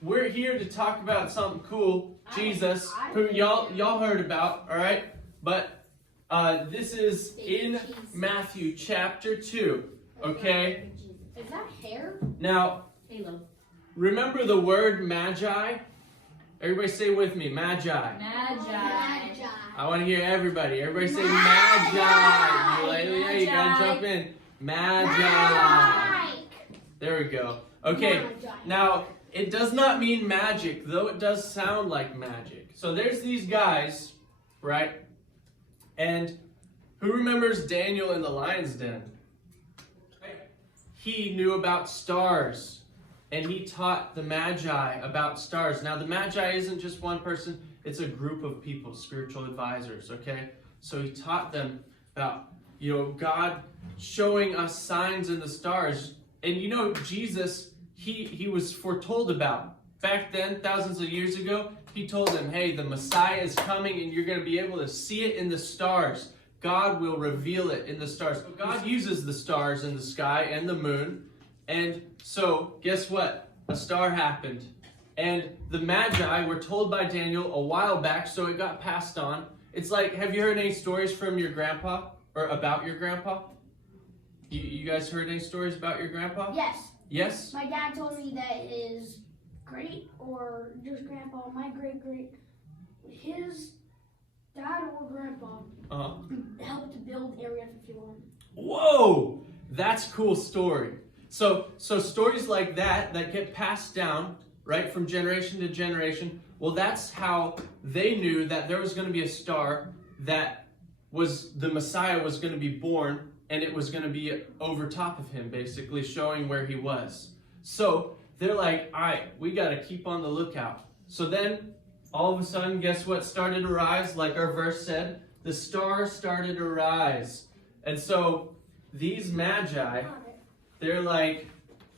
we're here to talk about something cool, Jesus, who y'all heard about, all right? But this is in Matthew chapter 2, okay? Is that hair? Now, Halo. remember the word Magi? Everybody say with me, Magi. Magi. I want to hear everybody. Everybody say Magi. Eulalia, you gotta jump in. Magi. There we go. Okay, now it does not mean magic, though it does sound like magic. So there's these guys, right? And who remembers Daniel in the lion's den? He knew about stars, and he taught the Magi about stars. Now, the Magi isn't just one person, it's a group of people, spiritual advisors, okay? So he taught them about, God showing us signs in the stars. And Jesus, he was foretold about. Back then, thousands of years ago, he told them, hey, the Messiah is coming and you're going to be able to see it in the stars. God will reveal it in the stars. So God uses the stars in the sky and the moon. And so, guess what? A star happened. And the Magi were told by Daniel a while back, so it got passed on. It's like, have you heard any stories from your grandpa or about your grandpa? You guys heard any stories about your grandpa? Yes. Yes? My dad told me that his great or just grandpa, my great, his dad or grandpa helped to build Area 51. Whoa! That's a cool story. So stories like that get passed down, right, from generation to generation. Well, that's how they knew that there was going to be a star that was the Messiah was going to be born, and it was going to be over top of him, basically showing where he was. So they're like, all right, we got to keep on the lookout. So then, all of a sudden, guess what started to rise? Like our verse said, the star started to rise. And so these Magi, they're like,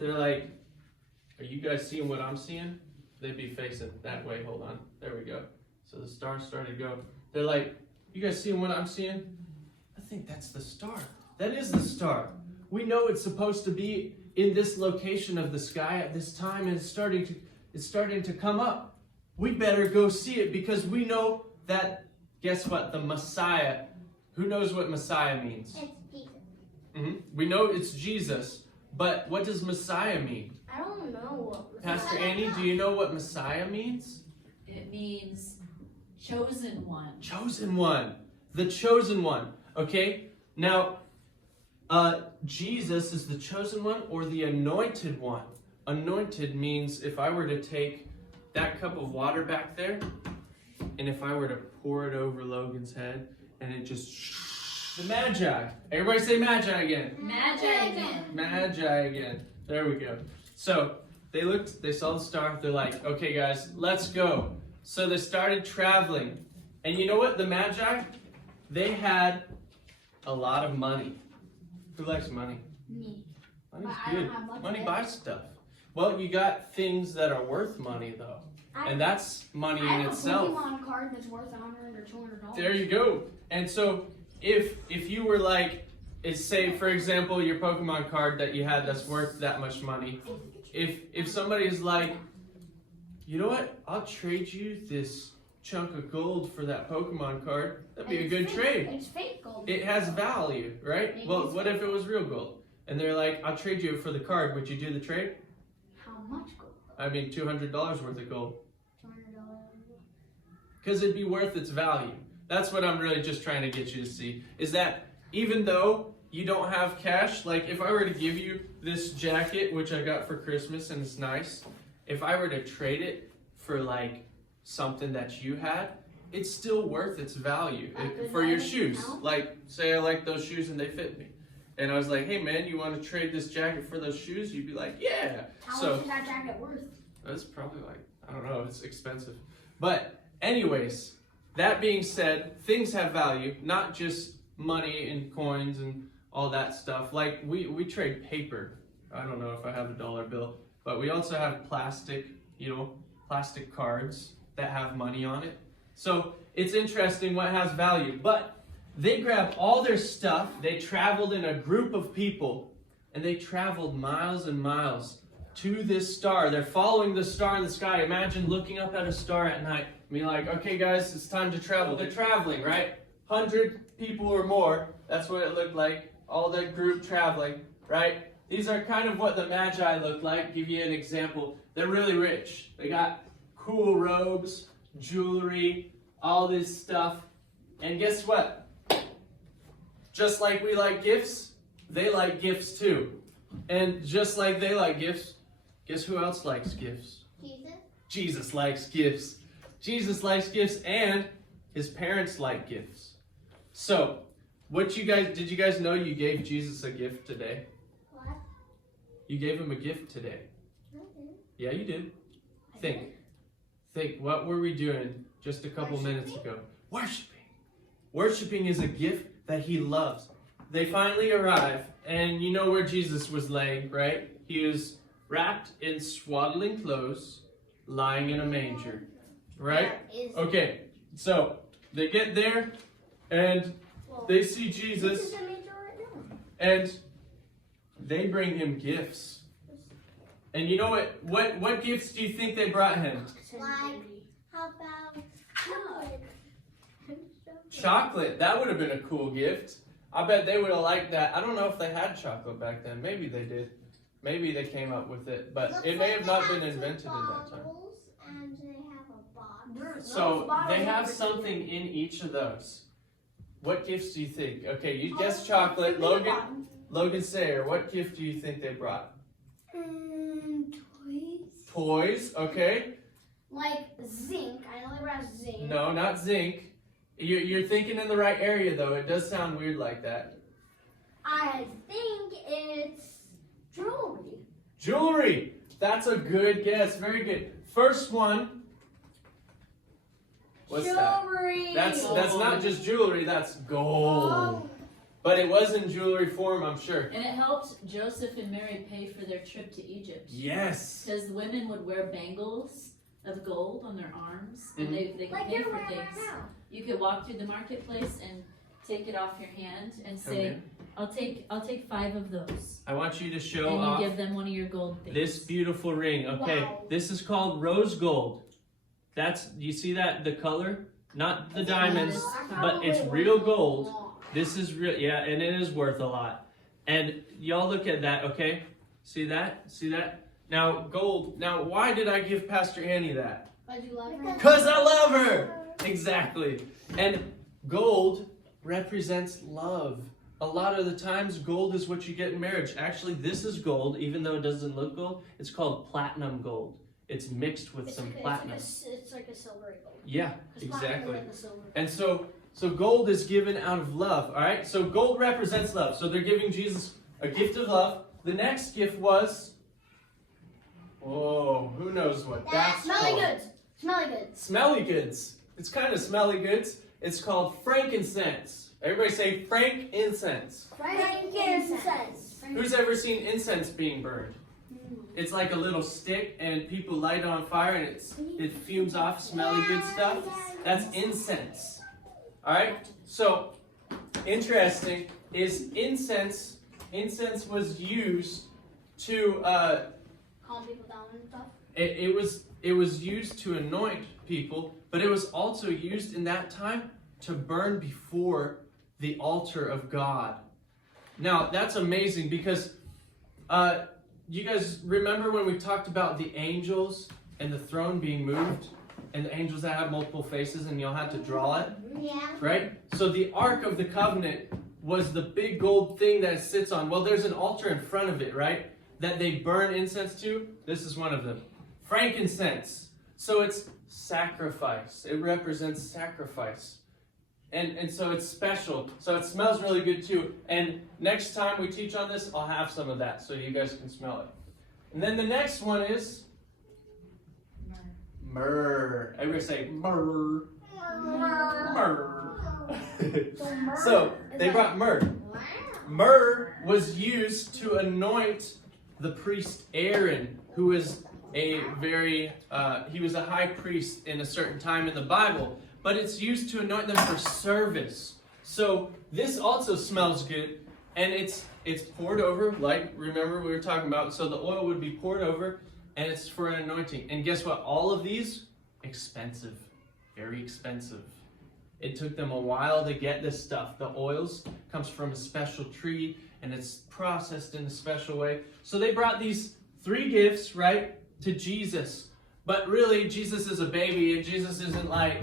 are you guys seeing what I'm seeing? They'd be facing that way. Hold on. There we go. So the star started to go. They're like, you guys seeing what I'm seeing? I think that's the star. That is the star. We know it's supposed to be in this location of the sky at this time, and it's starting to come up. We better go see it because we know that, guess what? The Messiah. Who knows what Messiah means? It's Jesus. We know it's Jesus, but what does Messiah mean? I don't know. Pastor Annie, do you know what Messiah means? It means chosen one. Chosen one. The chosen one. Okay? Now, Jesus is the chosen one or the anointed one. Anointed means if I were to take that cup of water back there, and if I were to pour it over Logan's head, and it just... The Magi. Everybody say Magi again. Magi again. Magi again. There we go. So, they saw the star, they're like, okay guys, let's go. So they started traveling. And you know what? The Magi, they had a lot of money. Who likes money? Me. Money's I good. don't have much Money of it. buys stuff. Well, you got things that are worth money though. And that's money in itself. I have a Pokemon card that's worth $100 or $200. There you go. And so if you were like, say for example your Pokemon card that you had that's worth that much money, if somebody's like, you know what, I'll trade you this chunk of gold for that Pokemon card, that'd be a good trade. It's fake gold. It has value, right? Maybe Well, it's what if it was real gold? And they're like, I'll trade you for the card. Would you do the trade? How much gold? I mean, $200 worth of gold. $200. Because it'd be worth its value. That's what I'm really just trying to get you to see. Is that even though you don't have cash, like if I were to give you this jacket, which I got for Christmas and it's nice, if I were to trade it for like something that you had, it's still worth its value for your shoes. Like, say I like those shoes and they fit me. And I was like, hey man, you want to trade this jacket for those shoes? You'd be like, yeah. How much is that jacket worth? That's probably like, I don't know, it's expensive. But anyways, that being said, things have value, not just money and coins and all that stuff. Like we trade paper. I don't know if I have a dollar bill, but we also have plastic, plastic cards that have money on it. So it's interesting what has value. But they grabbed all their stuff, they traveled in a group of people, and they traveled miles and miles to this star. They're following the star in the sky. Imagine looking up at a star at night and being like, okay guys, it's time to travel. They're traveling, right? 100 people or more. That's what it looked like. All that group traveling, right? These are kind of what the Magi look like. Give you an example. They're really rich. They got cool robes, jewelry, all this stuff. And guess what? Just like we like gifts, they like gifts too. And just like they like gifts, guess who else likes gifts? Jesus. Jesus likes gifts. Jesus likes gifts, and his parents like gifts. So, did you guys know you gave Jesus a gift today? What? You gave him a gift today. Mm-hmm. Yeah, you did. Think, what were we doing just a couple minutes ago? Worshiping. Worshiping is a gift that he loves. They finally arrive, and you know where Jesus was laying, right? He was wrapped in swaddling clothes, lying in a manger, right? Okay, so they get there, and they see Jesus, and they bring him gifts. And you know what gifts do you think they brought him? Like, how about chocolate? Chocolate. That would have been a cool gift. I bet they would have liked that. I don't know if they had chocolate back then. Maybe they did. Maybe they came up with it, but it may have not been invented in that time. And they have a box. So they have something in each of those. What gifts do you think? Okay, you guessed chocolate. Logan Sayer, what gift do you think they brought? Toys. Toys, okay. Like zinc. I know they brought zinc. No, not zinc. You're thinking in the right area, though. It does sound weird like that. I think it's jewelry. Jewelry. That's a good guess. Very good. First one. What's Jewelry. that? That's not just jewelry. That's gold. But it was in jewelry form, I'm sure. And it helped Joseph and Mary pay for their trip to Egypt. Yes. Because the women would wear bangles of gold on their arms, and they could Like pay you're for wearing things. right now. You could walk through the marketplace and take it off your hand and say, Okay. I'll take 5 of those. I want you to show And off you give them one of your gold things. this beautiful ring. Okay, Wow. this is called rose gold. You see that, the color? Not the diamonds, but it's real gold. This is real, yeah, and it is worth a lot. And y'all look at that, okay? See that? See that? Now, gold. Now, why did I give Pastor Annie that? Why'd you love her? Because I love her! Exactly. And gold represents love. A lot of the times, gold is what you get in marriage. Actually, this is gold, even though it doesn't look gold. It's called platinum gold. It's mixed with some platinum. It's like a silvery gold. Yeah, 'Cause platinum exactly. is like a silver. And so gold is given out of love, all right? So gold represents love. So they're giving Jesus a gift of love. The next gift was, whoa, who knows what that's Smelly called? goods. Smelly goods. Smelly goods. It's kind of smelly goods. It's called frankincense. Everybody say frankincense. Frankincense. Who's ever seen incense being burned? It's like a little stick and people light it on fire and it fumes off smelly good stuff. That's incense. Alright? So, interesting is incense was used to Calm people down and stuff. it was used to anoint people, but it was also used in that time to burn before the altar of God. Now, that's amazing because you guys remember when we talked about the angels and the throne being moved and the angels that have multiple faces and y'all had to draw it? Yeah. Right? So the Ark of the Covenant was the big gold thing that it sits on. Well, there's an altar in front of it, right? That they burn incense to. This is one of them. Frankincense. So it's sacrifice. It represents sacrifice. And so it's special. So it smells really good too. And next time we teach on this, I'll have some of that so you guys can smell it. And then the next one is myrrh. Everybody say myrrh. Myrrh. So they brought myrrh. Myrrh was used to anoint the priest Aaron, who was he was a high priest in a certain time in the Bible. But it's used to anoint them for service. So this also smells good, and it's it's poured over, like, remember we were talking about, so the oil would be poured over, and it's for an anointing. And guess what? All of these, expensive, very expensive. It took them a while to get this stuff. The oils comes from a special tree, and it's processed in a special way. So they brought these 3 gifts, right, to Jesus. But really, Jesus is a baby, and Jesus isn't like,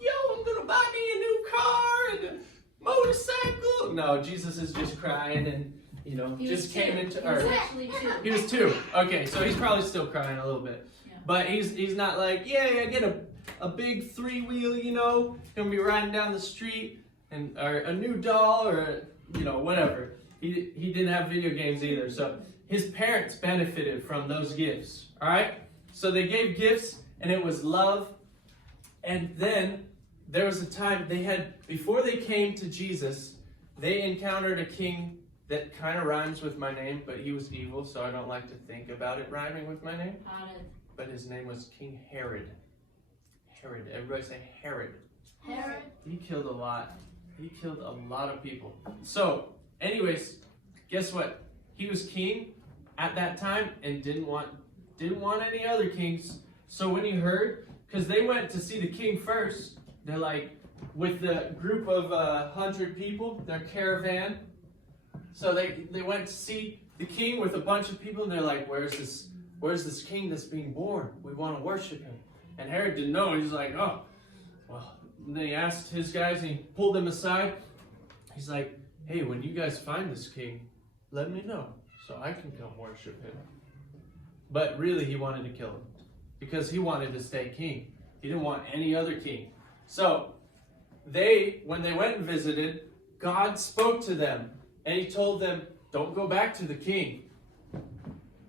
yo, I'm going to buy me a new car and a motorcycle. No, Jesus is just crying and, you know, just came into earth. He was actually 2. He was 2. Okay, so he's probably still crying a little bit. Yeah. But he's not like, yeah, I get a big 3-wheel, you know, gonna be riding down the street, and or a new doll, or you know, whatever. He didn't have video games either. So his parents benefited from those gifts. All right. So they gave gifts, and it was love. And then there was a time they had, before they came to Jesus, they encountered a king that kind of rhymes with my name, but he was evil, so I don't like to think about it rhyming with my name. But his name was King Herod. Herod. Everybody say Herod. Herod. He killed a lot. He killed a lot of people. So, anyways, guess what? He was king at that time and didn't want any other kings. So when he heard, because they went to see the king first, they're like, with the group of 100 people, their caravan. So they went to see the king with a bunch of people, and they're like, where's this king that's being born? We want to worship him. And Herod didn't know. He's like, oh, well. And then he asked his guys, and he pulled them aside. He's like, hey, when you guys find this king, let me know so I can come worship him. But really, he wanted to kill him because he wanted to stay king. He didn't want any other king. So when they went and visited, God spoke to them, and he told them, don't go back to the king.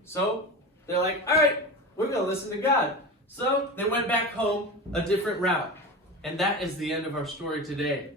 So they're like, all right, we're going to listen to God. So they went back home a different route. And that is the end of our story today.